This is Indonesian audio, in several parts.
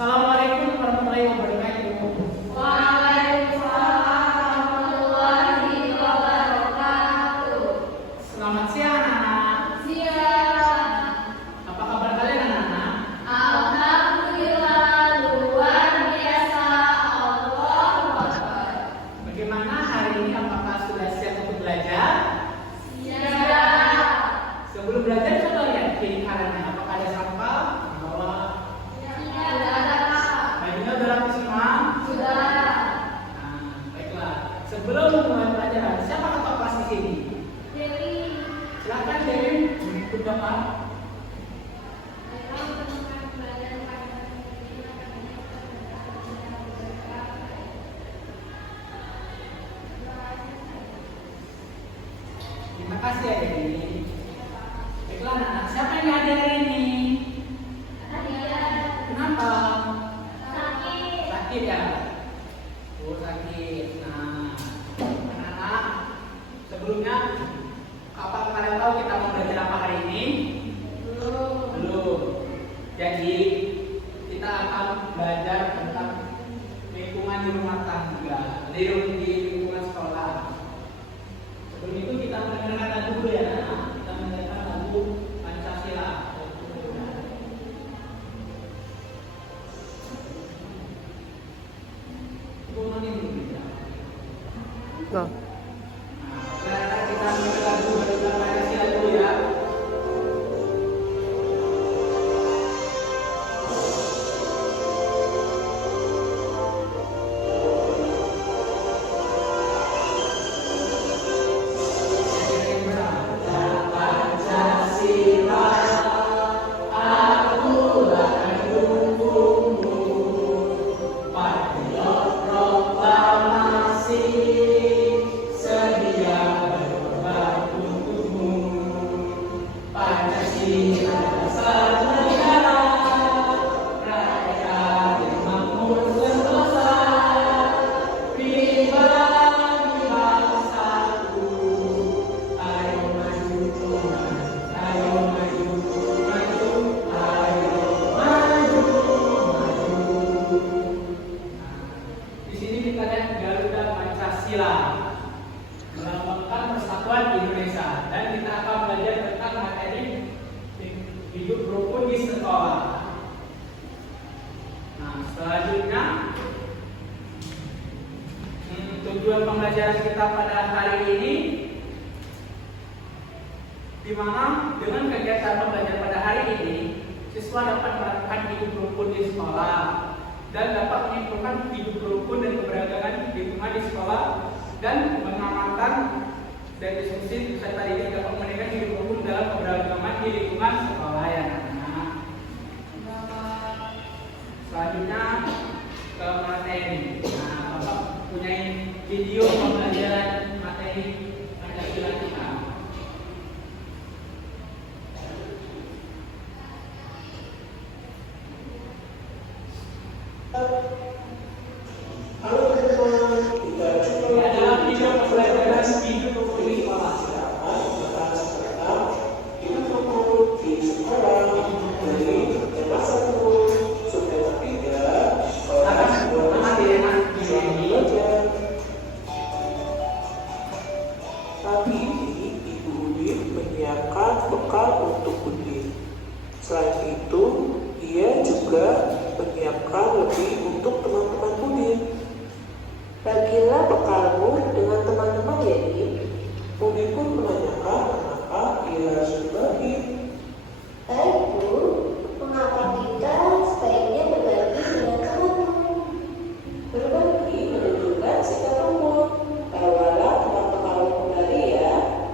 Assalamualaikum warahmatullahi wabarakatuh. Waalaikumsalam warahmatullahi wabarakatuh. Selamat siang anak-anak. Siang. Apa kabar kalian anak-anak? Alhamdulillah luar biasa. Allahu Akbar. Bagaimana hari ini? Apakah sudah siap untuk belajar? Siap. Sebelum belajar coba lihat kiri kanannya. Apakah ada sampah? Bawa. Sudah. Bajunya udah rapi semua? Sudah. Nah, baiklah. Sebelum memulai pelajaran, siapa ketua kelas di sini? Dewi. Silakan Dewi, mengikut Bapak. Terima kasih ya Dewi. Baiklah anak, siapa yang hadir hari ini? Kenapa? Sakit ya? Oh sakit. Nah, anak-anak, sebelumnya apa kalian tahu kita mau belajar apa hari ini? Belum. Jadi kita akan belajar tentang lingkungan di rumah tangga, di lingkungan sekolah. Sebelum itu kita mendengarkan lagu dulu ya, anak. Kita mendengarkan lagu Pancasila. Ibu mau nih dulu ya. Loh, Nah, kita mendengar lagu Pancasila dulu ya. Di sini kita lihat Garuda Pancasila melambangkan persatuan Indonesia, dan kita akan belajar tentang materi hidup rukun di sekolah. Nah, selanjutnya tujuan pembelajaran kita pada hari ini, di mana dengan kegiatan pembelajaran pada hari ini siswa dapat melakukan hidup rukun di sekolah dan dapat menyimpulkan hidup rukun dan keberagaman lingkungan di sekolah, dan mengamalkan dan diskusi peserta didik dapat menekan hidup rukun dalam keberagaman di lingkungan sekolah ya anak-anak. Selanjutnya ke materi. Nah, Bapak punya video pembelajaran materi Pancasila kita. Halo teman-teman, kita Ini adalah video pembelajaran hidup rukun di sekolah. hidup rukun di sekolah dari tema 1 sampai 3 Akan belajar. Pagi ini Ibu Udin menyiapkan bekal untuk Udin. Selain itu, ia juga menyiapkan lebih untuk teman-teman Udin. Bagilah bekalmu dengan teman-teman ya, Din. Udin pun menanyakan kenapa ia harus berbagi. Baik, Bu. Mengapa kita sebaiknya berbagi dengan teman-teman? Berbagi menunjukkan sikap rukun. Tawalah bekal kembali ya.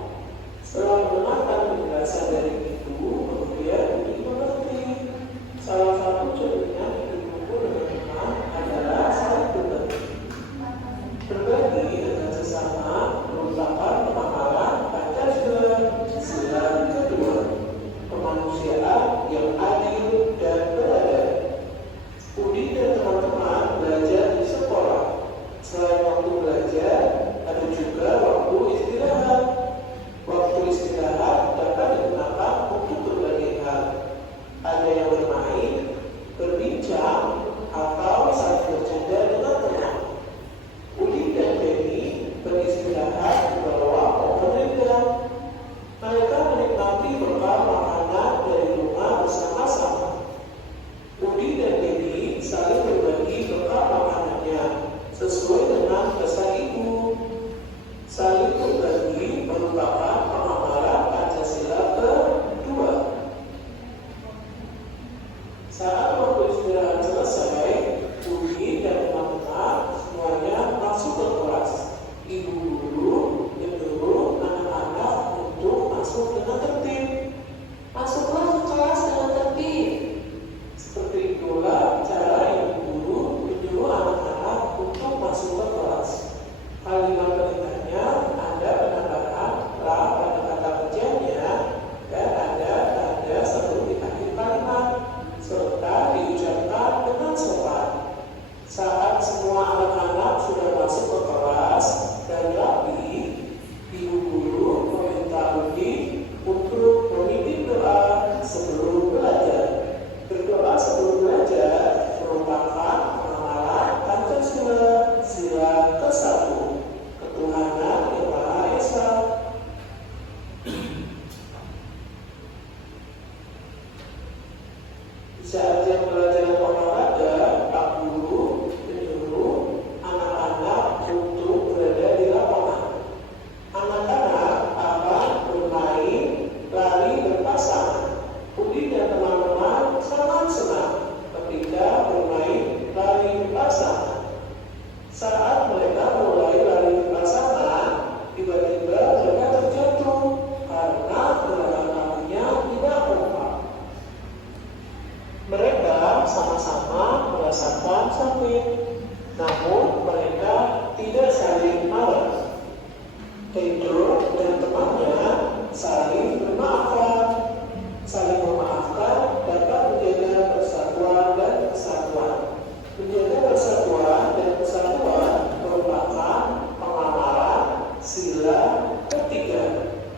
Setelah mendengarkan penjelasan dari itu, kemudian Udin mengerti. Salah satu contohnya hidup rukun dengan teman istirahat selesai, Budi dan teman-teman semuanya masuk ke kelas. Ibu guru menyuruh anak-anak untuk masuk dengan tertib. Masuklah ke kelas dengan tertib. Seperti itulah cara ibu guru menyuruh anak-anak untuk masuk ke kelas. Kalimat perintahnya ada penambahan la pada kata kerjanya dan ada tanda sebelum di akhir kalimat serta diucapkan dengan sopan. Saat semua anak-anak sudah masuk ke kelas dan rapi, ibu guru meminta Budi untuk memimpin doa sebelum belajar. Berdoa sebelum belajar merupakan pengawalan Pancasila sila ke-1, ketuhanan yang Maha Esa. Di saat jam pelajaran olahraga, Pak Guru menyuruh anak-anak untuk berada di lapangan. Anak-anak akan bermain lari berpasangan. Budi dan teman-teman sangat senang ketika bermain lari berpasangan. Saat mereka mulai lari berpasangan, tiba-tiba mereka terjatuh karena gerakan kakinya tidak kompak. Mereka sama-sama merasakan sakit, namun mereka tidak saling marah. Pedro dan temannya saling memaafkan. Saling memaafkan dapat menjaga persatuan dan kesatuan. Menjaga persatuan dan kesatuan merupakan pengamalan sila ke-3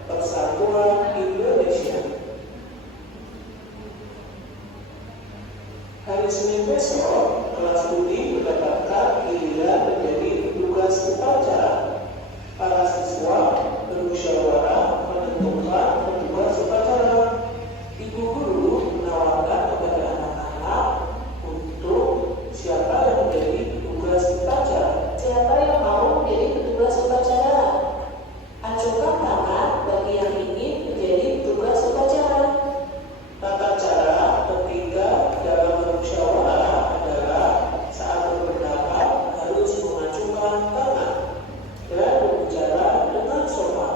Persatuan Indonesia. Hari Senin besok, kelas Budi mendapatkan giliran menjadi tugas upacara. Para siswa bermusyawarah menentukan petugas upacara. Ibu guru menawarkan kepada anak-anak untuk siapa yang menjadi petugas upacara. Siapa yang mau menjadi petugas upacara? Acungkan tangan bagi yang ingin menjadi petugas upacara. Tata cara ketiga dalam bermusyawarah adalah saat berpendapat harus mengacungkan tangan dan berbicara dengan sopan.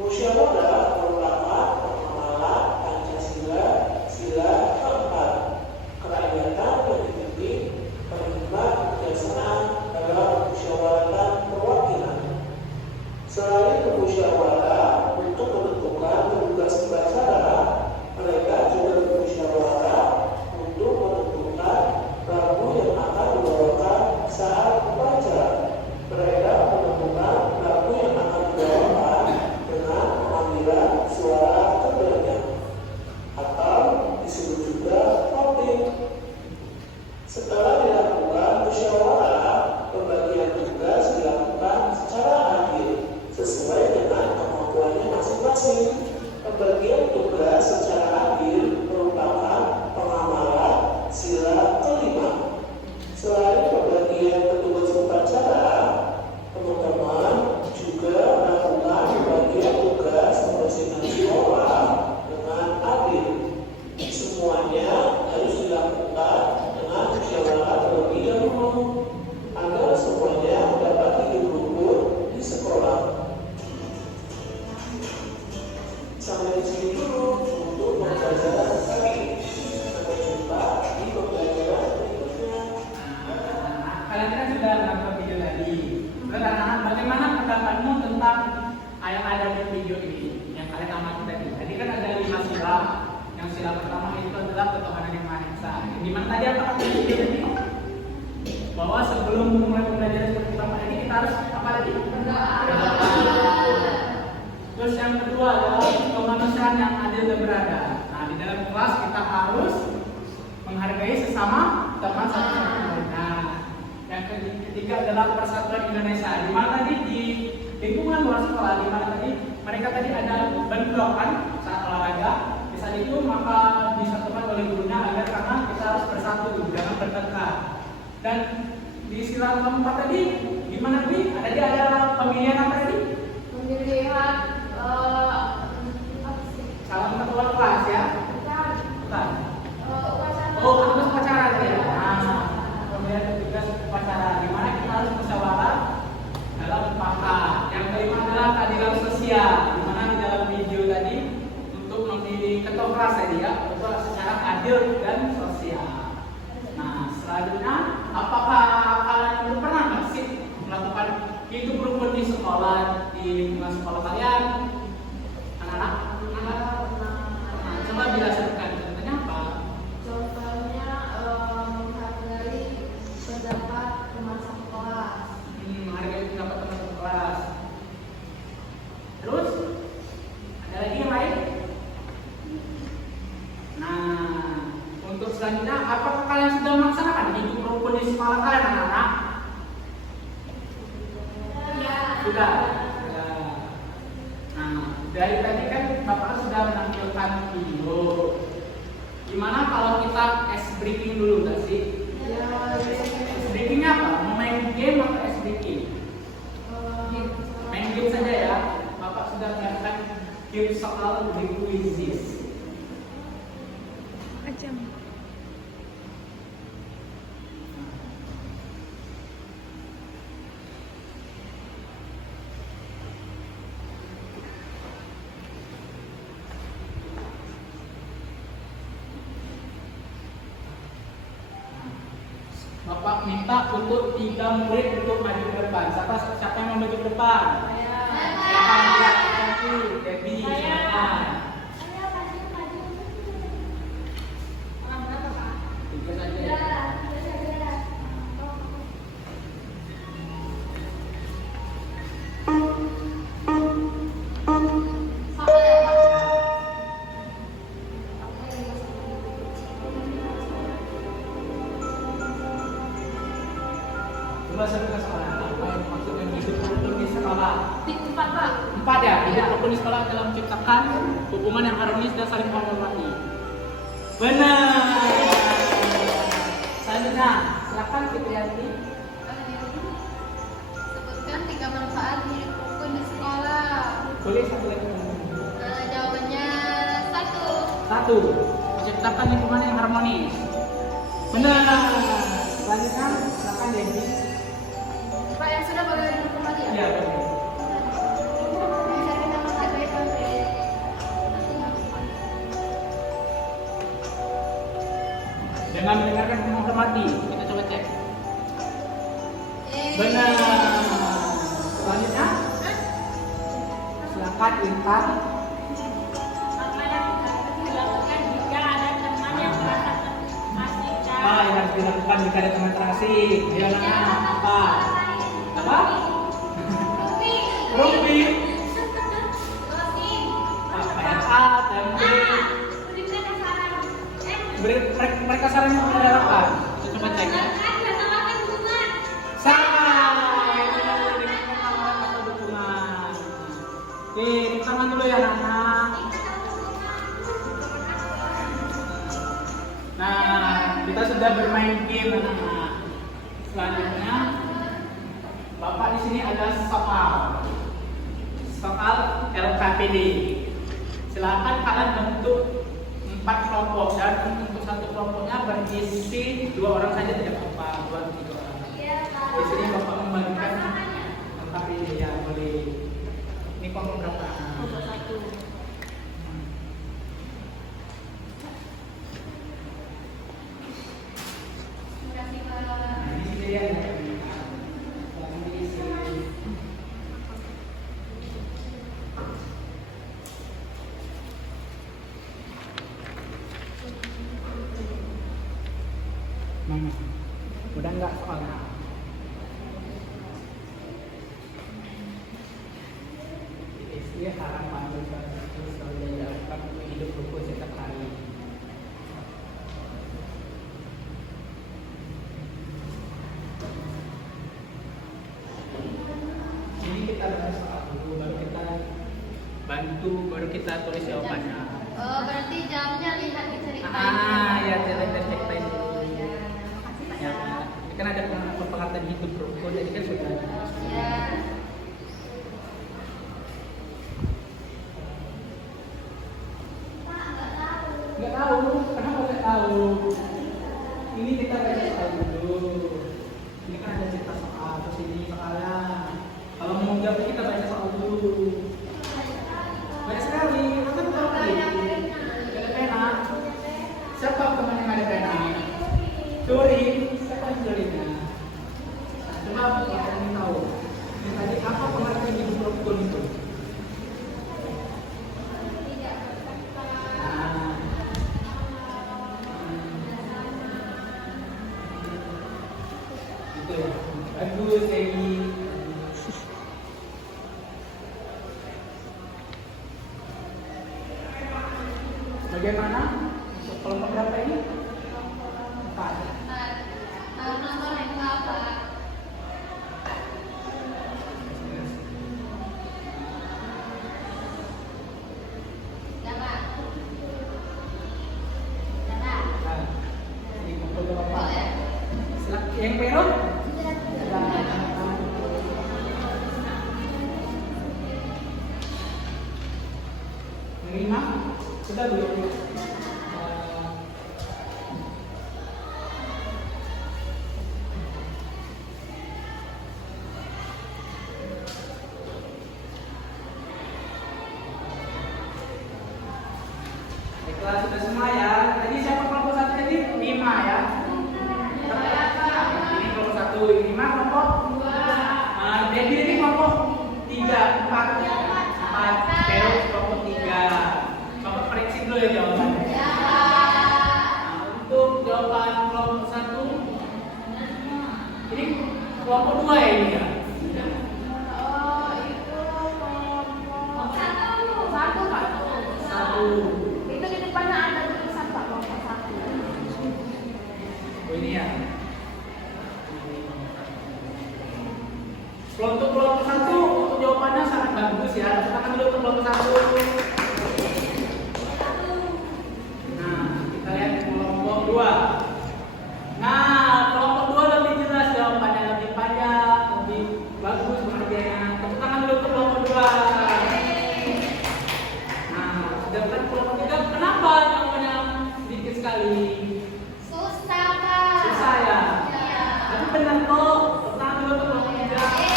Musyawarah merupakan pengamalan Pancasila sila ke-4, kerakyatan yang dipimpin penikmat kebijaksanaan dalam musyawarah perwakilan. Selain bermusyawarah untuk menentukan petugas upacara, mereka juga bermusyawarah untuk menentukan lagu yang akan dibawakan saat upacara. Mereka menentukan lagu yang akan dibawakan dengan pengambilan suara terbanyak atau disebut juga voting. Setelah dilakukan musyawarah, pembagian tugas dilakukan secara adil sesuai dengan kemampuannya masing-masing. Pembagian tugas secara adil merupakan pengamalan sila ke-5. Selain pembagian petugas upacara, teman-teman juga melakukan pembagian tugas membersihkan sekolah dengan adil. Semuanya harus dilakukan dengan musyawarah terlebih dahulu agar semuanya dapat hidup rukun di sekolah. Sampai di sini dulu untuk pembelajaran kali ini. Sampai jumpa di pembelajaran berikutnya. Kalian kan sudah menonton video tadi. Terus anak-anak, bagaimana pendapatmu tentang yang ada di video ini yang kalian amati tadi? Tadi kan ada 5 sila. Yang sila pertama itu adalah ketuhanan yang Maha Esa. Gimana tadi apa kata video tadi? Bahwa sebelum memulai pembelajaran seperti pertama ini kita harus apa lagi? Berdoa. Terus yang kedua adalah kemanusiaan yang adil dan beradab. Nah, di dalam kelas kita harus menghargai sesama teman satu sama lain. Nah, yang ketiga adalah persatuan Indonesia. Di mana tadi di lingkungan luar sekolah, di mana tadi mereka tadi ada bentrokan saat olahraga. Di saat itu maka disatukan oleh gurunya agar karena kita harus bersatu, jangan bertengkar. Dan di sila keempat tadi gimana Bi? Ada pemilihan apa tadi? Pemilihan Calon ketua kelas ya? bukan Bukan. upacara. Oh, petugas upacara ya. Selanjutnya, apakah kalian itu pernah nggak sih melakukan hidup rukun di sekolah, di lingkungan sekolah kalian? Anak-anak? Nah, coba dijelaskan contohnya apa? Contohnya menghargai pendapat teman sekelas. Menghargai pendapat teman kelas. Terus ada lagi yang lain? Nah, untuk selanjutnya, apakah kalian sudah melaksanakan hidup rukun di sekolah kalian, anak-anak? Sudah. Ya. Nah, dari tadi kan Bapak sudah menampilkan video. Gimana kalau kita ice breaking dulu, nggak sih? Ice breakingnya apa? Mau main game atau ice breaking? Main game saja ya. Bapak sudah mengatakan game soal the quizzes. Bapak minta untuk 3 murid untuk maju ke depan. Siapa yang mau maju ke depan? Silakan lihat nanti, Debbie, silakan. Tiga saja. Coba saya soalnya apa yang maksudnya hidup rukun di sekolah? 4 ya, hidup rukun di sekolah dalam menciptakan hubungan yang harmonis dan saling menghormati. Benar. Selanjutnya, silakan Fitriani. Sebutkan 3 manfaat hidup rukun di sekolah. Boleh satu lagi. Jawabannya 1. 1. Menciptakan lingkungan yang harmonis. Benar. Selanjutnya, silakan Debbie. Pak yang sudah boleh dihukum lagi ya? Iya, boleh. Bisa kita menghargai sampai Dengan mendengarkan dan menghormati. Kita coba cek. Benar. Selanjutnya, silakan Intan. apa yang harus dilakukan jika ada teman yang merasa terasingkan. Apa yang harus dilakukan jika ada teman terasing? Ayo anak-anak, apa? Apa? Rumpi. Apa yang A dan B? Mereka saran yang benar apa? Kita coba cek ya. Sama. Ini adalah dengan pengawalan atau dukungan. Oke, tepuk tangan dulu ya anak-anak. Nah, kita sudah bermain game anak-anak. Selanjutnya, Bapak di sini ada soal LKPD. Silakan kalian bentuk 4 kelompok dan untuk satu kelompoknya berisi 2 orang saja tidak apa-apa, 2 atau 3 orang. Di sini Bapak membagikan LKPD ya, boleh. Ini kelompok berapa? Kelompok 1. Terima kasih Pak. Nah, di sini ya. Udah enggak soalnya? Istri saran panggil terus selalu dilakukan untuk hidup rukun setiap hari. Ini kita bahas soal dulu, baru kita bantu, baru kita tulis jawabannya. Oh, berarti jawabnya lihat di cerita. Ya, ceritain dulu. Ya, ini kan ada pengertian hidup rukun, jadi kan sudah. Ya. Nggak tahu, kenapa nggak tahu? Ini kita baca soal dulu. Ini kan ada cerita soal, terus ini soalnya. Kalau mau jawab kita baca soal dulu. Banyak sekali, kan tahu kali. Ada pena. Siapa teman yang ada pena? Curi. Gitu ya. Bagus, Egi. Bagaimana? Untuk kelompok berapa ini? 4. Nomor yang berapa? Ini kumpul ke Bapak. Yang merah? Menerima? Sudah belum? Baiklah, sudah semua ya. Tadi siapa kelompok 1 tadi? 5 ya. Ini kelompok 1, ini 5 kelompok 2. Jadi ini kelompok 3, 4. Pero kelompok 3. Bapak periksa dulu ya jawabannya. Nah, untuk jawaban kelompok 1, ini kelompok 2 ya ini ya. Itu di depannya ada tulisan Pak kelompok 1. Oh ini ya. Untuk kelompok 1 untuk jawabannya sangat bagus ya. Tangan dulu untuk kelompok 1. Nah, kita lihat kelompok 2. Nah, kelompok 2 lebih jelas jawabannya, lebih banyak, lebih bagus pengertiannya. Tepuk tangan dulu untuk kelompok 2. Nah, sedangkan kelompok 3 kenapa jawabannya sedikit sekali? Susah, Pak. Susah ya? Tapi benar kok. Tepuk tangan dulu untuk kelompok 3.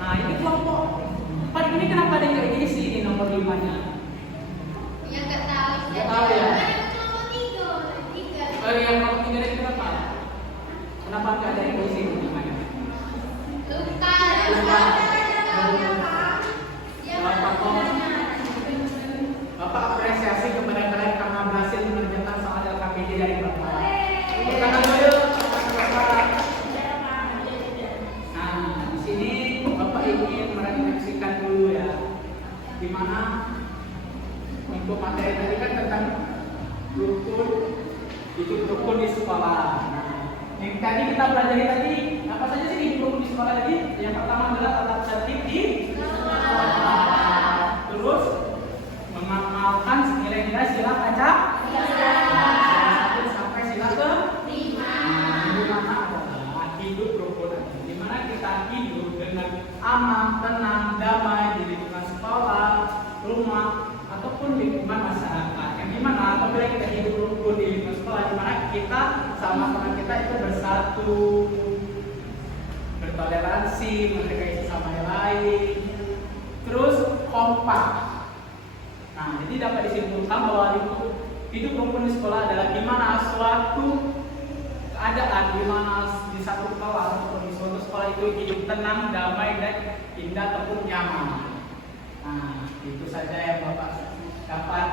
Nah, ini kelompok 4 ini kenapa ada yang kayak isi ini nomor 5-nya? Ya nggak tahu. Nggak tahu ya? Kelompok 3. Oh iya, kelompok 3 ini kenapa? Kenapa nggak ada yang isi ini namanya? Lupa. Bapak apresiasi kepada kalian karena berhasil mengerjakan soal LKPD dari Bapak. Tepuk tangan dulu. Bapak. Nah, di sini Bapak ingin merefleksikan dulu ya, di mana untuk materi tadi kan tentang rukun, hidup rukun di sekolah. Yang tadi kita pelajari tadi apa saja sih hidup rukun di sekolah tadi? Yang pertama adalah tata tertib di sekolah. Terus mengamalkan nilai-nilai sila kaca. Sila 1 sampai sila ke 5. Di mana adalah hidup rukun, di mana kita hidup dengan aman, tenang, damai di lingkungan sekolah, rumah, ataupun lingkungan masyarakat. Yang dimana apabila kita hidup rukun di lingkungan sekolah, di mana kita sama teman kita itu bersatu, bertoleransi, menghargai sesama yang lain, terus kompak. Nah, jadi dapat disimpulkan bahwa hidup rukun di sekolah adalah di mana suatu keadaan di mana di satu kelas atau di suatu sekolah itu hidup tenang, damai, dan indah ataupun nyaman. Nah, itu saja yang Bapak dapat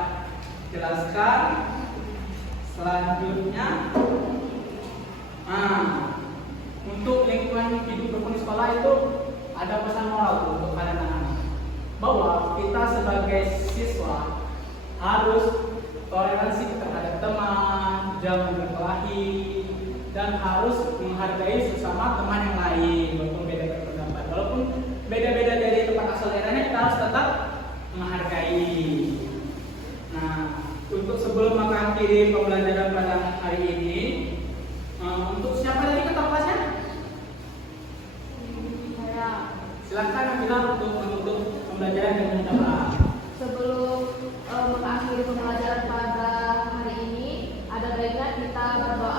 jelaskan. Selanjutnya, untuk lingkungan hidup rukun di sekolah itu ada pesan moral untuk kalian anak-anak, bahwa kita sebagai siswa harus toleransi terhadap teman, jangan berkelahi, dan harus menghargai sesama teman yang lain walaupun beda pendapat. Walaupun beda-beda dari tempat asal daerahnya, kita harus tetap menghargai. Nah, untuk sebelum mengakhiri pembelajaran pada hari ini, untuk siapa tadi ketua kelasnya? Silakan bilang untuk menutup pembelajaran dengan doa. Sebelum mengakhiri pembelajaran pada hari ini, ada baiknya kita berdoa